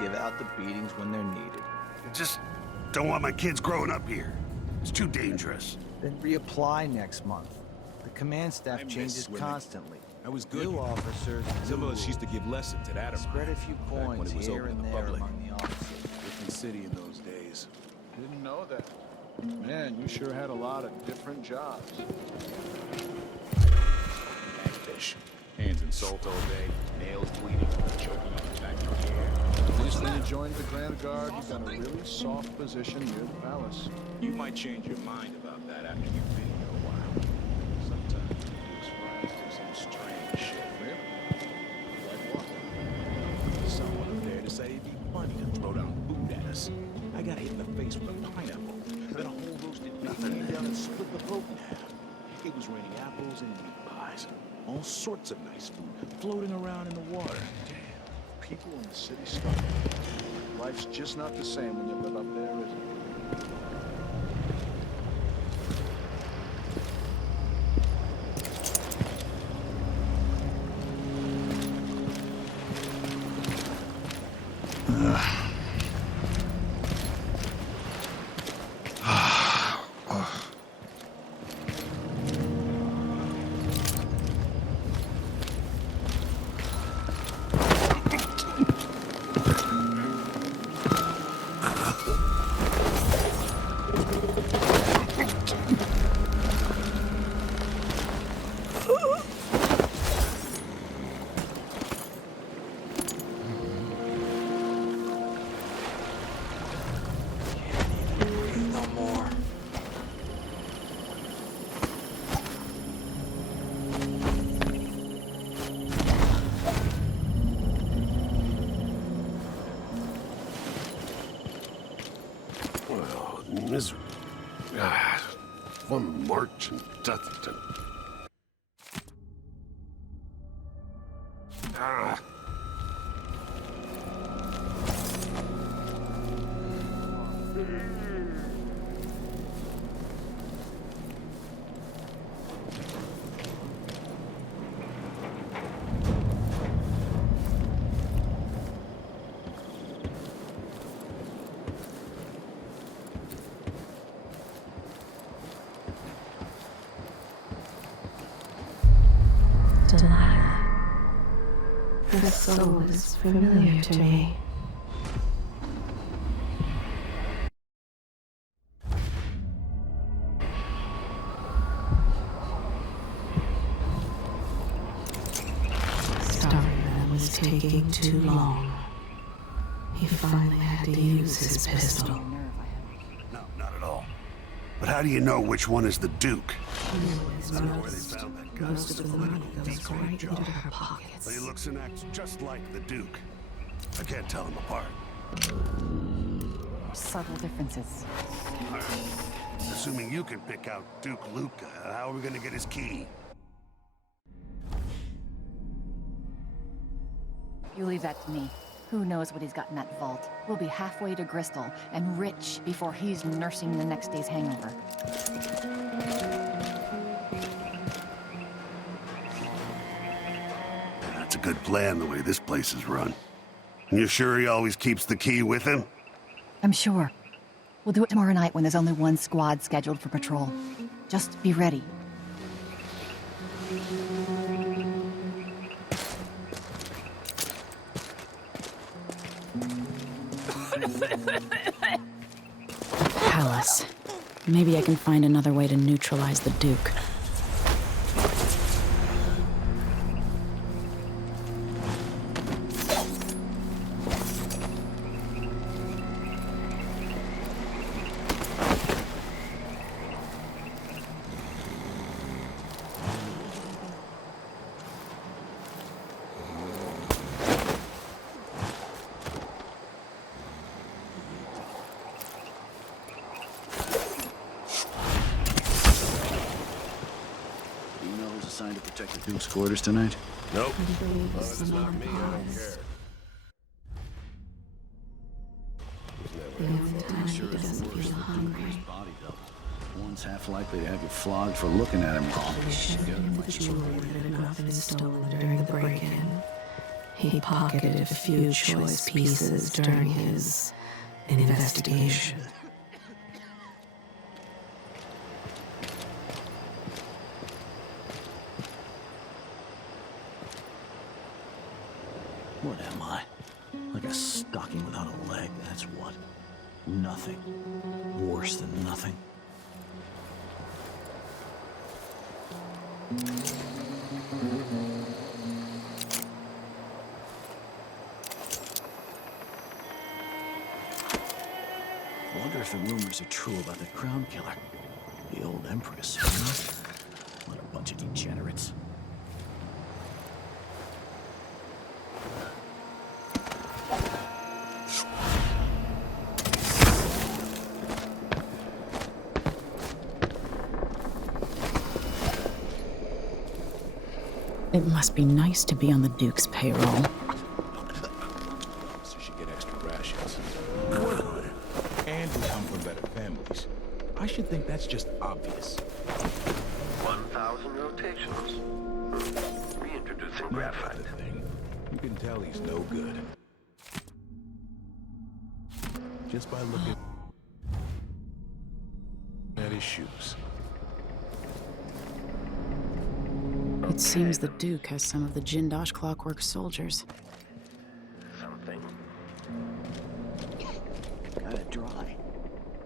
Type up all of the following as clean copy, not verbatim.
give out the beatings when they're needed. I just don't want my kids growing up here. It's too dangerous. Then reapply next month. The command staff changes constantly. I was good. New officers, Some of us used to give lessons at Adam. spread a few coins it was here open and to the there public. among the officers. Different city in those days. Didn't know that. Man, you sure had a lot of different jobs. Fish. Hands in salt all day, nails bleeding, choking on the factory air. At least when you joined the Grand Guard, you got a really soft position near the palace. You might change your mind about that after you've been here a while. Sometimes these friars do some strange shit. Really? Like what? Someone up there decided it'd be funny to throw down food at us. I got hit in the face with a pineapple. Then a whole roasted pig came down and split the boat in half. It was raining apples and meat pies. All sorts of nice food floating around in the water. People in the city stuff. Life's just not the same when you live up there, is it? Misery. One march and death. The soul is familiar to me. Starman was taking too long. He finally had to use his pistol. No, not at all. But how do you know which one is the Duke? I don't know where they found that guy. Most of the money goes right into her pockets. But he looks and acts just like the Duke. I can't tell them apart. Subtle differences. Assuming you can pick out Duke Luca, how are we gonna get his key? You leave that to me. Who knows what he's got in that vault? We'll be halfway to Bristol and rich before he's nursing the next day's hangover. That's a good plan, the way this place is run. And you're sure he always keeps the key with him? I'm sure. We'll do it tomorrow night when there's only one squad scheduled for patrol. Just be ready. Palace. Maybe I can find another way to neutralize the Duke. Assigned to protect the Duke's quarters tonight? Nope. As long as it's not me, I don't care. The only time he doesn't feel hungry. Body double. One's half likely to have you flogged for looking at him wrong. They showed him the jewelry that had not been stolen during the break-in. He pocketed a few choice pieces during his investigation. What am I? Like a stocking without a leg, that's what. Nothing. Worse than nothing. I wonder if the rumors are true about the crown killer. The old Empress. What a bunch of degenerates. It must be nice to be on the Duke's payroll. So she get extra rations. Good. And we come from better families. I should think that's just obvious. 1,000 rotations. Reintroducing graphite. The thing. You can tell he's no good. Just by looking at his shoes. It seems the Duke has some of the Jindosh Clockwork soldiers. Something. Kinda dry.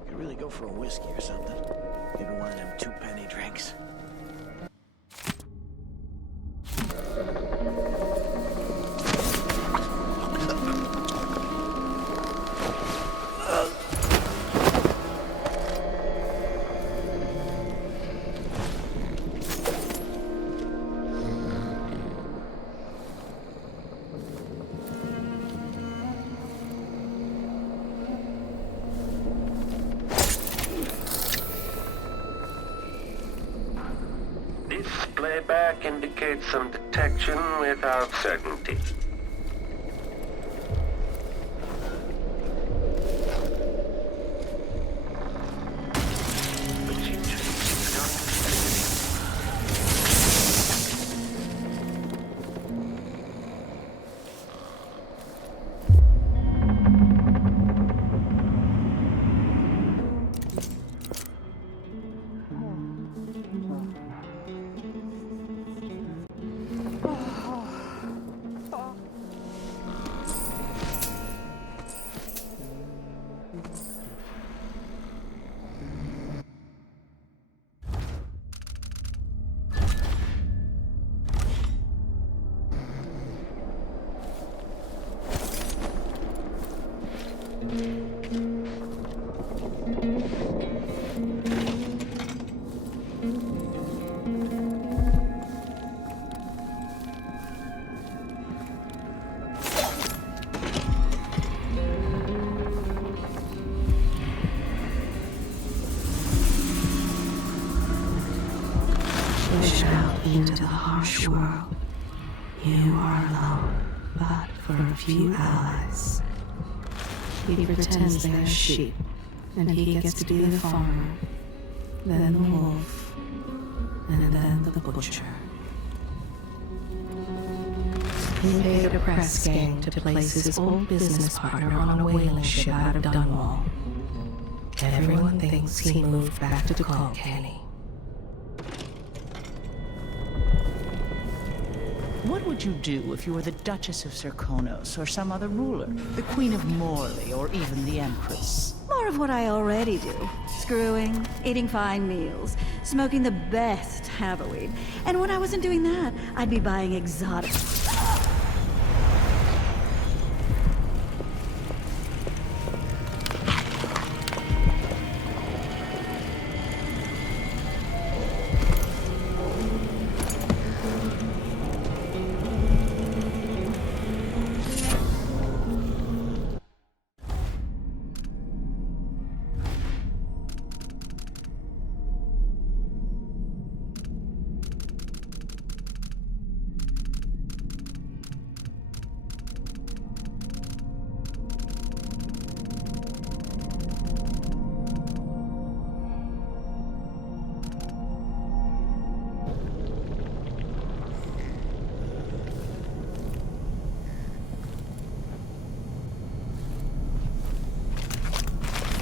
Could really go for a whiskey or something. Maybe one of them 2-penny drinks. Playback indicates some detection without certainty. But you just don't. Push out into the harsh world. You are alone, but for a few allies. He pretends they are sheep, and he gets to be the farmer, then the wolf, and then the butcher. He paid a press gang to place his old business partner on a whaling ship out of Dunwall. Everyone thinks he moved back to Collectibles. What would you do if you were the Duchess of Serkonos or some other ruler? The Queen of Morley or even the Empress? More of what I already do. Screwing, eating fine meals, smoking the best Haverweed. And when I wasn't doing that, I'd be buying exotic...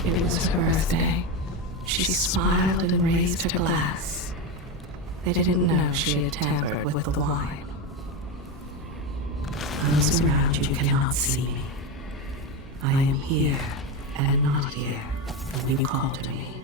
It was her birthday. She smiled and raised her glass. They didn't know she had tampered with the wine. Those around you cannot see me. I am here and not here when you call to me.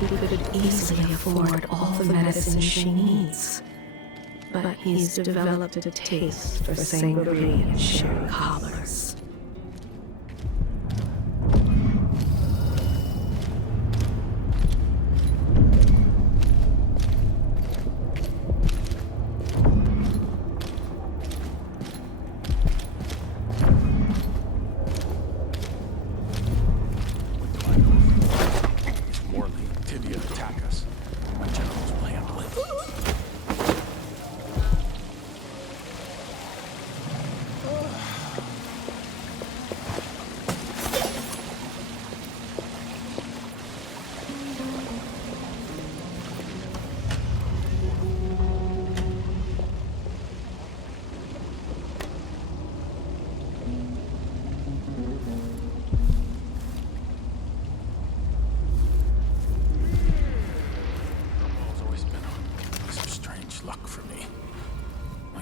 He could easily afford all the medicine she needs. But he's developed a taste for sangria and sherry cobblers.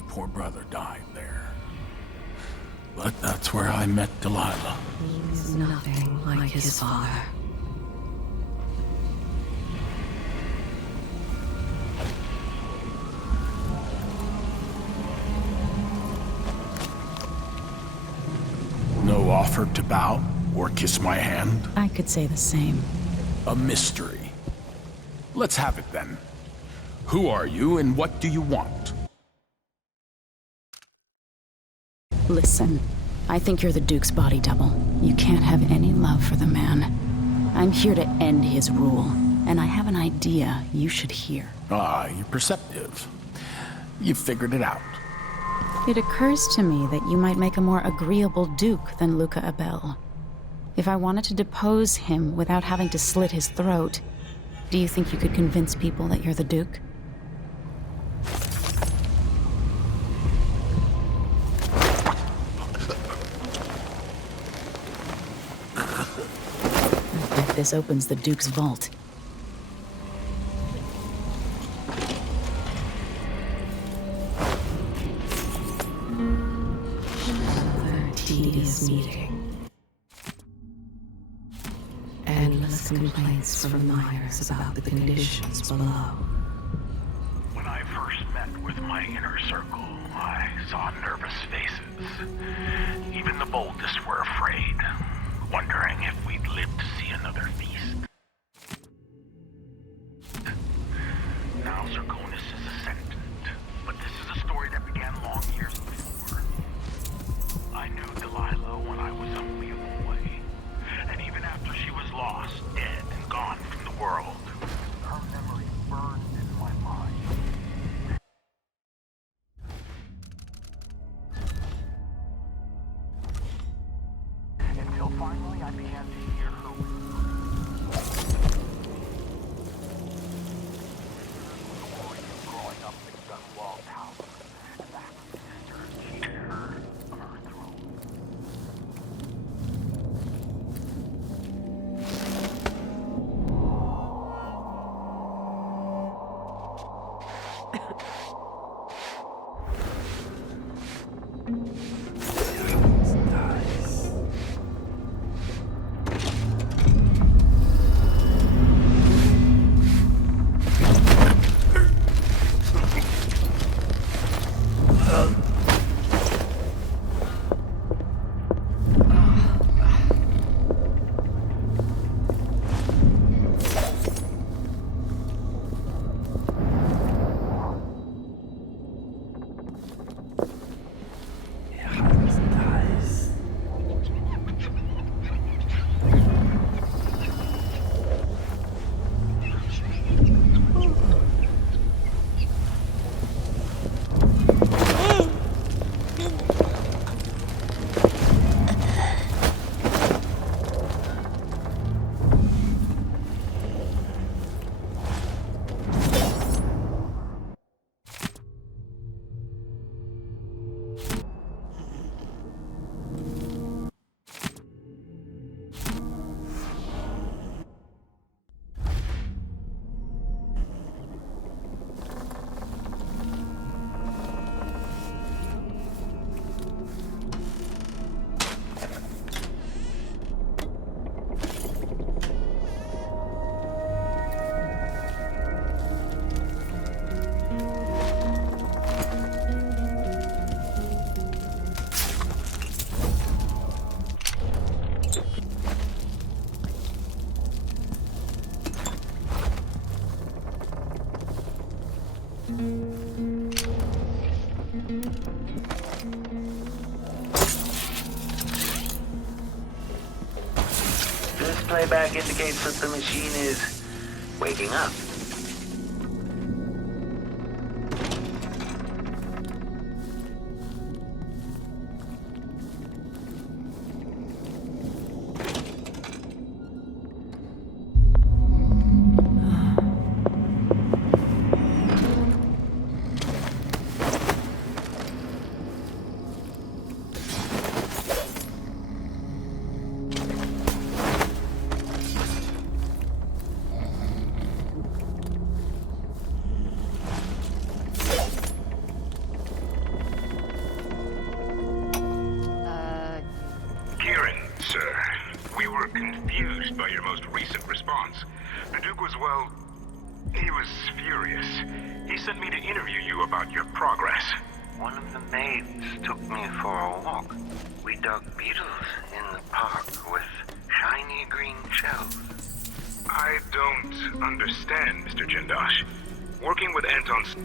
Poor brother died there. But that's where I met Delilah. He's nothing like his father. No offer to bow or kiss my hand? I could say the same. A mystery. Let's have it then. Who are you and what do you want? Listen, I think you're the Duke's body double. You can't have any love for the man. I'm here to end his rule, and I have an idea you should hear. Ah, you're perceptive. You've figured it out. It occurs to me that you might make a more agreeable Duke than Luca Abel. If I wanted to depose him without having to slit his throat, do you think you could convince people that you're the Duke? I bet this opens the Duke's vault. Tedious meeting. Endless complaints from miners about the conditions below. When I first met with my inner circle, I saw nervous faces. Even the boldest were afraid, wondering if we'd live to see another feast. Now Zirconis is ascendant, but this is a story that began long years before. I knew Delilah when I was only a boy, and even after she was lost, dead, and gone from the world, her memory burned in my mind. playback indicates that the machine is waking up. Confused by your most recent response. The Duke was, well, he was furious. He sent me to interview you about your progress. One of the maids took me for a walk. We dug beetles in the park with shiny green shells. I don't understand, Mr. Jindosh. Working with Anton's...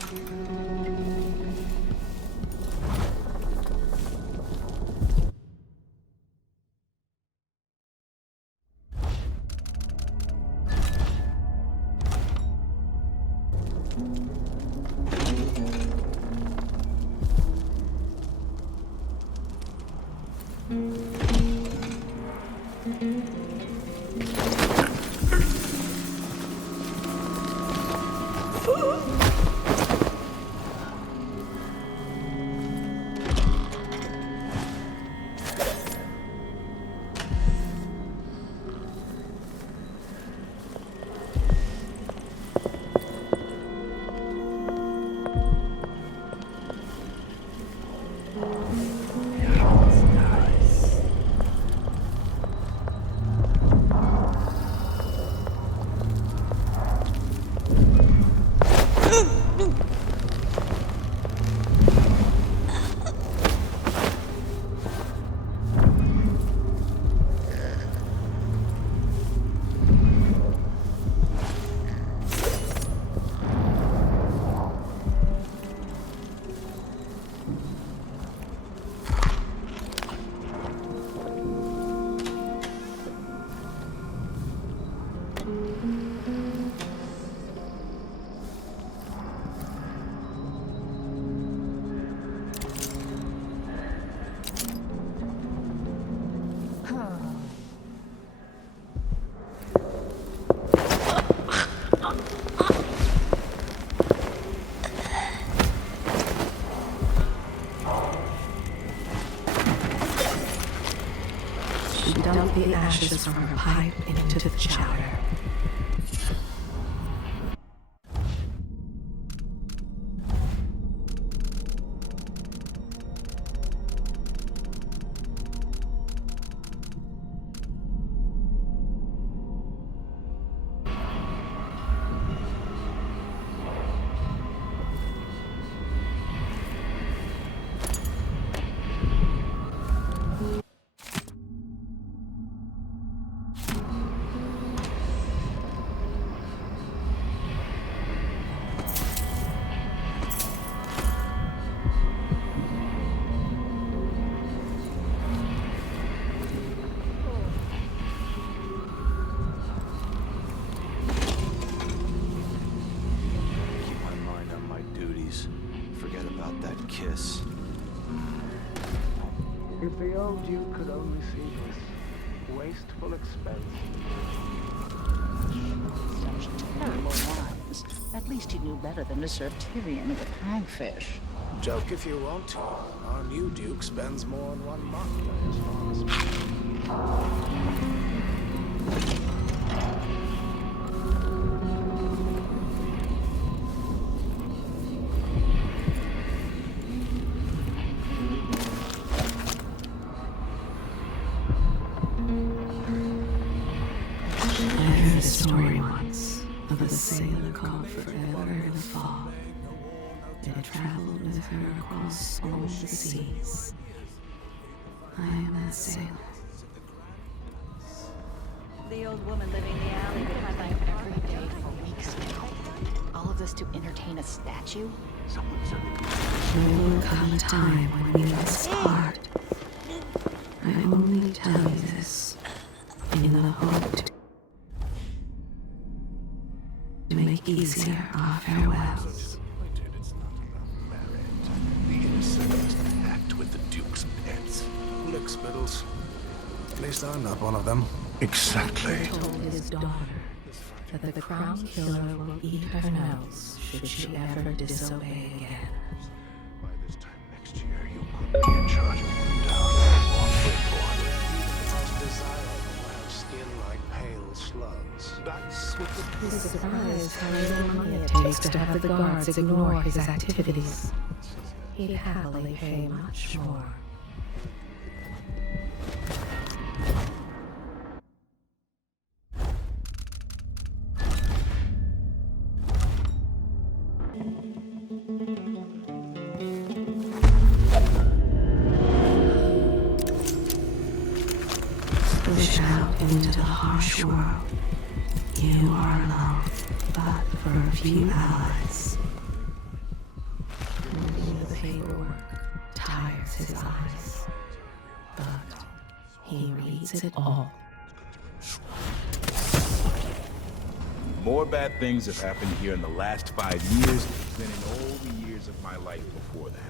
Dump the ashes from her pipe into the chowder. Kiss. If the old Duke could only see this wasteful expense. Such terrible wines. At least he knew better than to serve Tyrion with hagfish. Joke if you want to. Our new Duke spends more in 1 month, as far as... Story once of a sailor called forever in a fog. It traveled with her across all the seas. I am that sailor. The old woman living in the alley behind my Every day for weeks now. All of this to entertain a statue? There will come a time when we must part. I only tell you this in the hope to make easier our farewells. The innocent must act with the Duke's pets. Look, Spittles. At least I'm not one of them. Exactly. He told his daughter that the crown killer will eat her nails should she ever disobey again. By this time next year, you could be in charge of one town or Freeport. Most desirable have skin like pale slugs. That's what the... He was surprised how little money it takes to have the guards ignore his activities. He'd happily pay much more. Push out into the harsh world. You are alone, but for a few allies. Reading the paperwork tires his eyes, but he reads it all. More bad things have happened here in the last 5 years than in all the years of my life before that.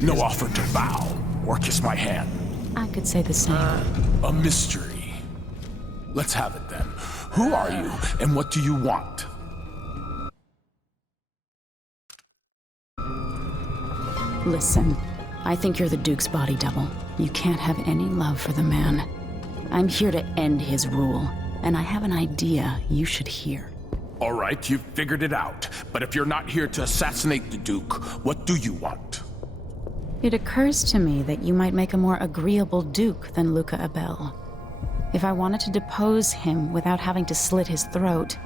No offer to bow or kiss my hand. I could say the same. A mystery. Let's have it then. Who are you and what do you want? Listen, I think you're the Duke's body double. You can't have any love for the man. I'm here to end his rule, and I have an idea you should hear. All right, you've figured it out. But if you're not here to assassinate the Duke, what do you want? It occurs to me that you might make a more agreeable Duke than Luca Abel. If I wanted to depose him without having to slit his throat,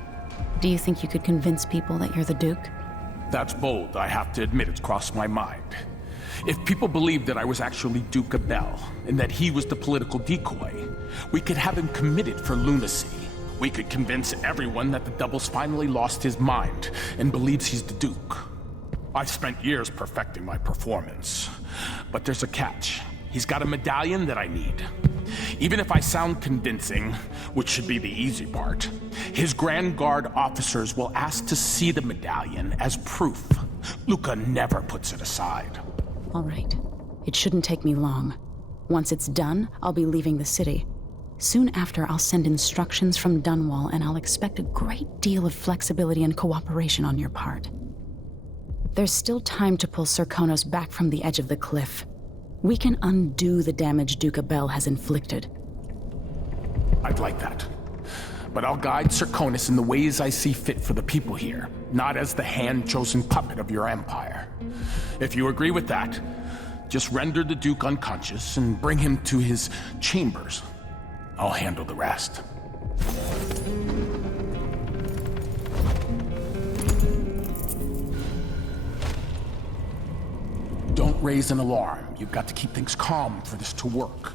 do you think you could convince people that you're the Duke? That's bold. I have to admit it's crossed my mind. If people believed that I was actually Duke Abel, and that he was the political decoy, we could have him committed for lunacy. We could convince everyone that the double's finally lost his mind and believes he's the Duke. I've spent years perfecting my performance. But there's a catch. He's got a medallion that I need. Even if I sound convincing, which should be the easy part, his Grand Guard officers will ask to see the medallion as proof. Luca never puts it aside. All right. It shouldn't take me long. Once it's done, I'll be leaving the city. Soon after, I'll send instructions from Dunwall, and I'll expect a great deal of flexibility and cooperation on your part. There's still time to pull Serkonos back from the edge of the cliff. We can undo the damage Duke Abel has inflicted. I'd like that. But I'll guide Serkonos in the ways I see fit for the people here, not as the hand-chosen puppet of your empire. If you agree with that, just render the Duke unconscious and bring him to his chambers. I'll handle the rest. Don't raise an alarm. You've got to keep things calm for this to work.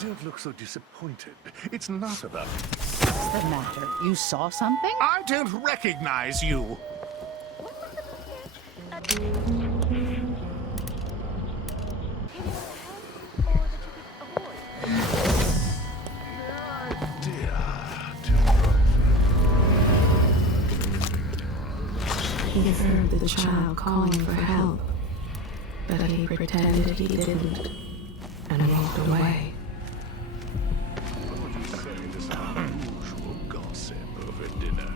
Don't look so disappointed. It's not about... What's the matter? You saw something? I don't recognize you! He He heard the child calling for help, but he pretended he didn't and walked away. Usual gossip over dinner.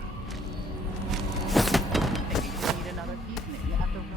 Maybe you need another evening at the rum.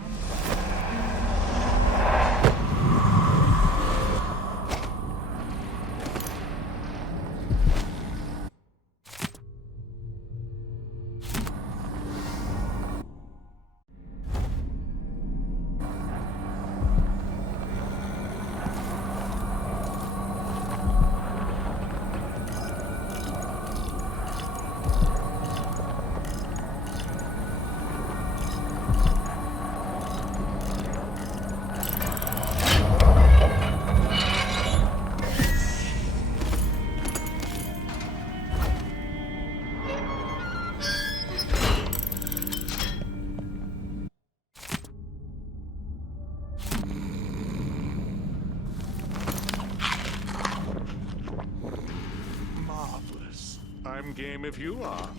Marvelous. I'm game if you are.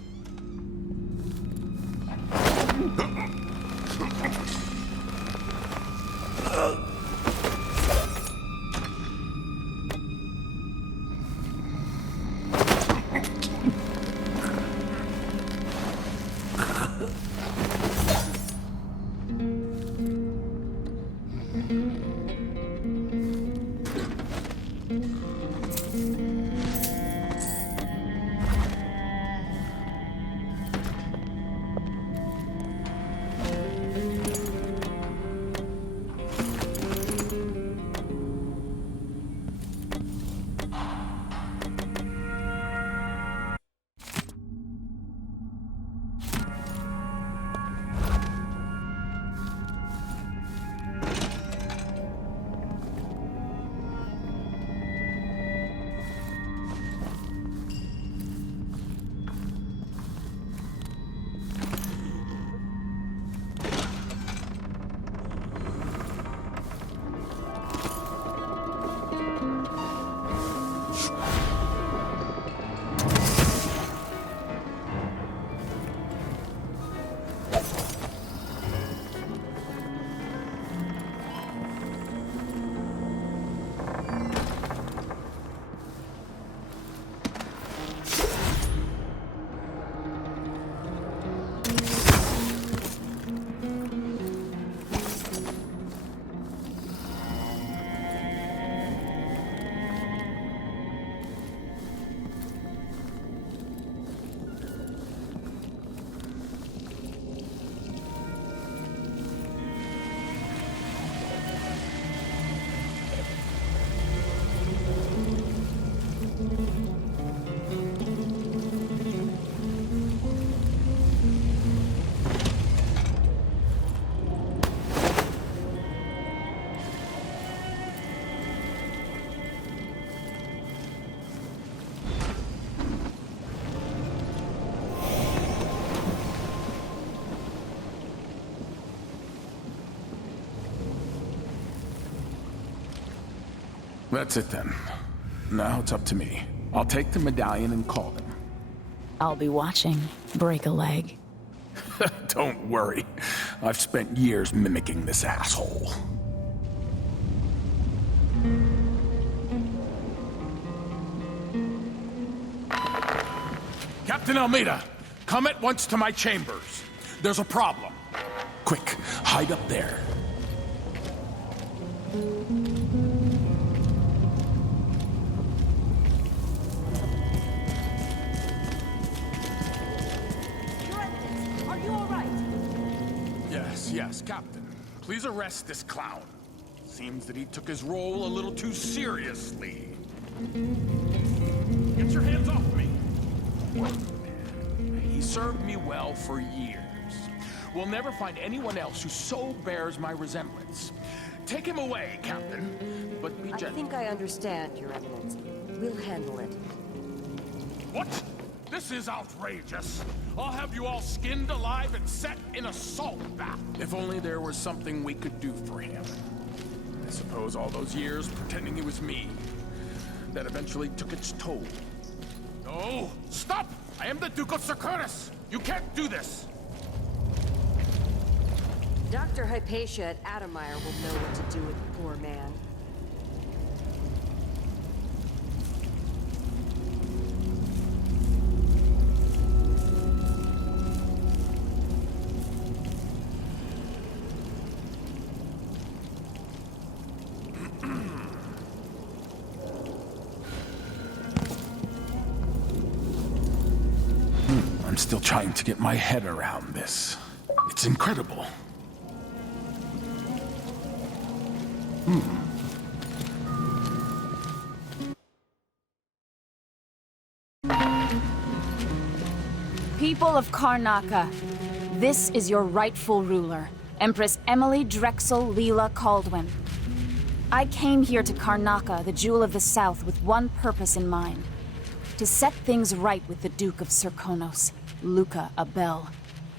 That's it then. Now it's up to me. I'll take the medallion and call them. I'll be watching. Break a leg. Don't worry. I've spent years mimicking this asshole. Captain Almeida, come at once to my chambers. There's a problem. Quick, hide up there. Are you all right? Yes, Captain. Please arrest this clown. Seems that he took his role a little too seriously. Get your hands off me! He served me well for years. We'll never find anyone else who so bears my resemblance. Take him away, Captain, but be gentle. I think I understand, Your Eminence. We'll handle it. What? This is outrageous. I'll have you all skinned alive and set in a salt bath. If only there was something we could do for him. I suppose all those years pretending he was me, that eventually took its toll. No! Stop! I am the Duke of Circurus! You can't do this! Dr. Hypatia at Adamire will know what to do with the poor man. I'm still trying to get my head around this. It's incredible. People of Karnaca, this is your rightful ruler, Empress Emily Leela Kaldwin. I came here to Karnaca, the Jewel of the South, with one purpose in mind. To set things right with the Duke of Serkonos, Luca Abel,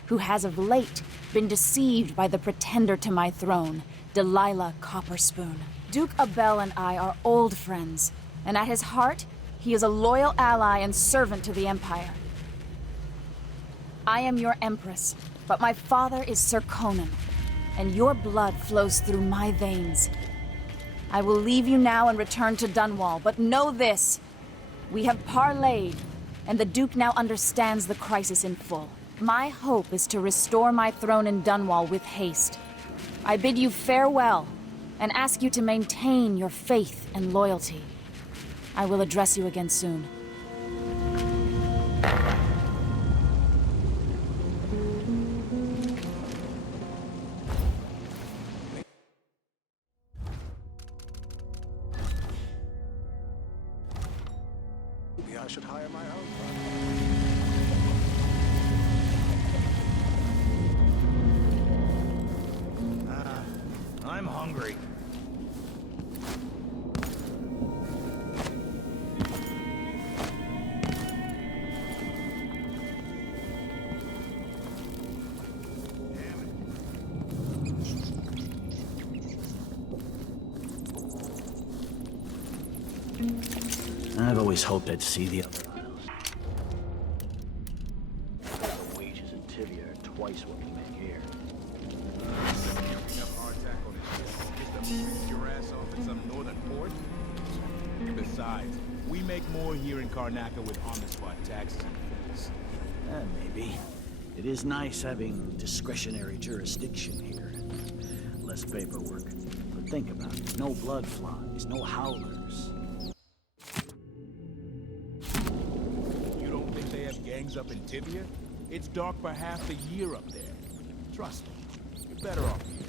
who has of late been deceived by the pretender to my throne, Delilah Copperspoon. Duke Abel and I are old friends, and at his heart, he is a loyal ally and servant to the Empire. I am your Empress, but my father is Serkonan, and your blood flows through my veins. I will leave you now and return to Dunwall, but know this. We have parlayed, and the Duke now understands the crisis in full. My hope is to restore my throne in Dunwall with haste. I bid you farewell, and ask you to maintain your faith and loyalty. I will address you again soon. Maybe I should hire my own. I'm hungry. I've always hoped I'd see the other isles. The wages in Tivia are twice what we make here. Your ass off in some northern port? Besides, we make more here in Karnaca with on-the-spot taxes and fees. Maybe. It is nice having discretionary jurisdiction here. Less paperwork. But think about it. No blood flies, no howlers. You don't think they have gangs up in Tivia? It's dark for half the year up there. Trust me, you're better off here.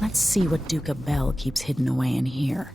Let's see what Duke Abel keeps hidden away in here.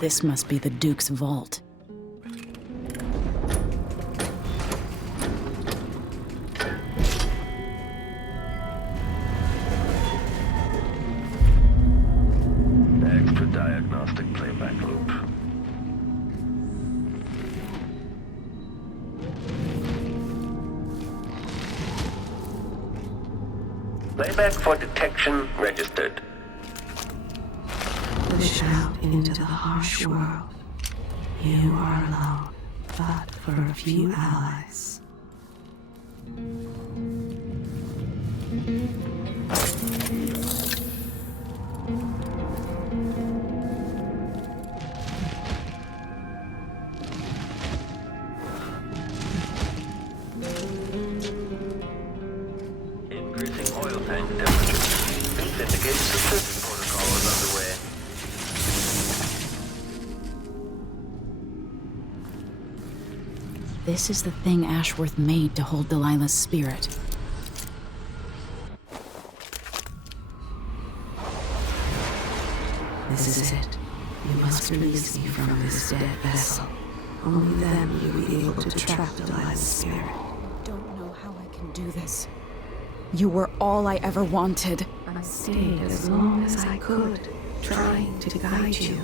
This must be the Duke's vault. Extra diagnostic playback loop. Playback for detection registered. Push out into the harsh world. You are alone, but for a few allies. Increasing oil tank temperature. This indicates the search protocol is underway. This is the thing Ashworth made to hold Delilah's spirit. This is it. You must release me from this dead vessel. Only then you will be able to trap Delilah's spirit. I don't know how I can do this. You were all I ever wanted. I stayed as long as I could, trying to guide you.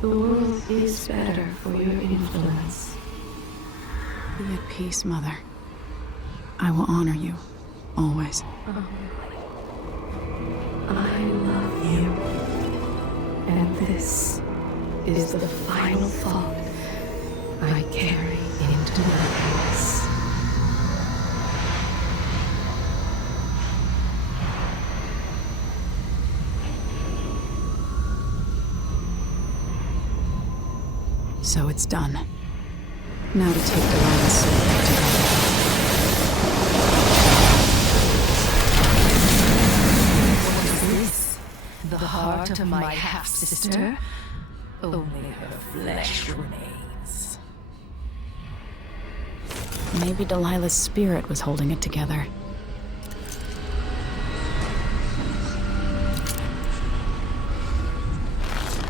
The world is better for your influence. Be at peace, Mother. I will honor you, always. I love you. And this is the final thought I carry into darkness. So it's done. Now to take Delilah's soul back to God. What is this? The heart of my half-sister? Only her flesh remains. Maybe Delilah's spirit was holding it together.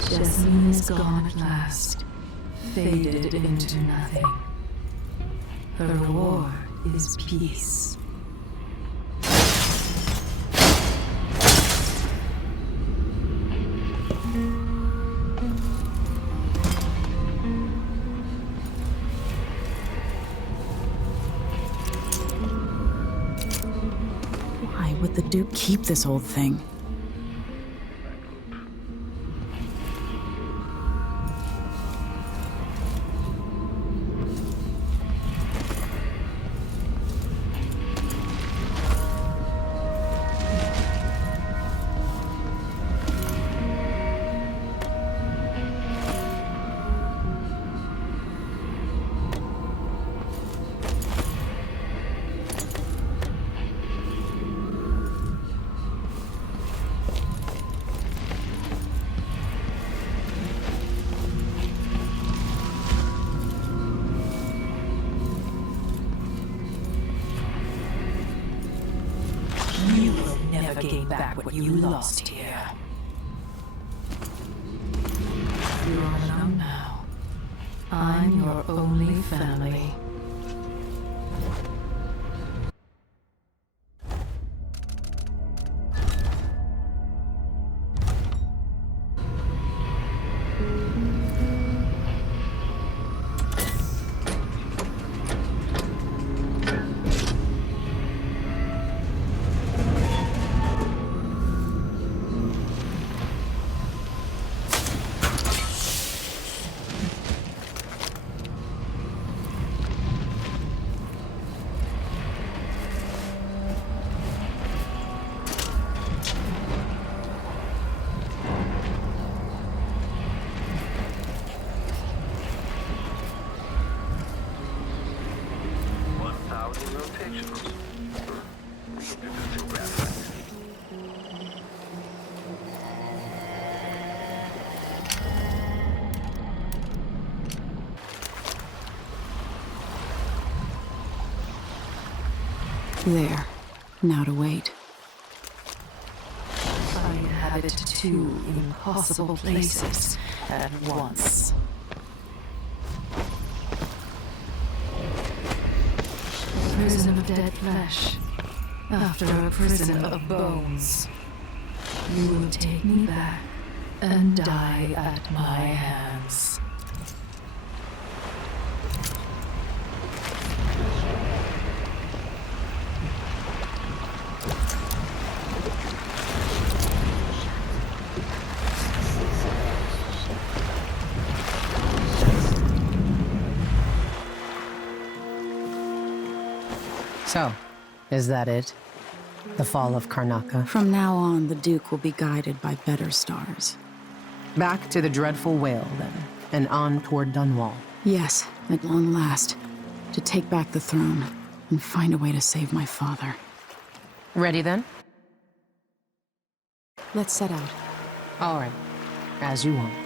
Jessamine is gone at last, faded into nothing. Her reward is peace. Why would the Duke keep this old thing? You will never gain back what you lost here. You are alone now. I'm your only family. There. Now to wait. I had inhabit two impossible places at once. Prison of dead flesh, after a prison of bones. You will take me back and die at my hands. So, is that it? The fall of Karnaca? From now on, the Duke will be guided by better stars. Back to the dreadful whale, then, and on toward Dunwall. Yes, at long last. To take back the throne, and find a way to save my father. Ready, then? Let's set out. All right. As you want.